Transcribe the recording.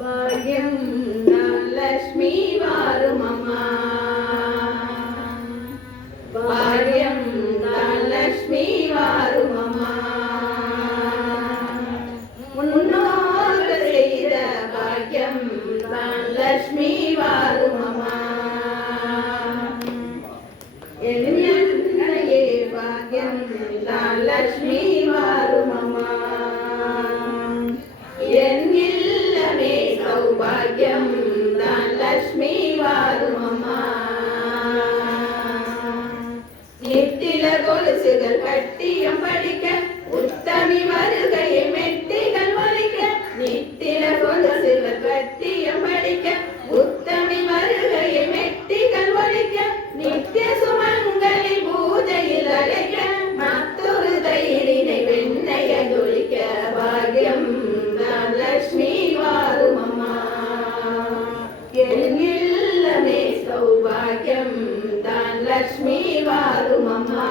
பாக்யம் தனலட்சுமி வாரும் அம்மா. பாக்யம் தனலட்சுமி வாரும் அம்மா. முன்னோர்கள் செய்த பாக்யம் தனலட்சுமி வாரும் அம்மா. என்னையே பாக்யம் தனலட்சுமி வாரும் அம்மா. என் இல்லமே சௌபாகியம் தனலட்சுமி வாரும் அம்மா. நித்தில கொலுசுகள் கட்டியம் படிக்க உத்தமி வருகையை மெட்டிகள் ஒலிக்க. நித்தில கொலுசுகள் கட்டியம் படிக்க உத்தமி வருகையை மெட்டிகள் ஒலிக்க. நித்திய சுமங்கலி பூஜையில் அழைக்க மற்றொரு தைரினை வெண்ணைய ஒலிக்க. பாக்யம் தனலட்சுமி வாரும் அம்மா. என் இல்லமே சௌபாகியம் தனலட்சுமி வாரும் அம்மா.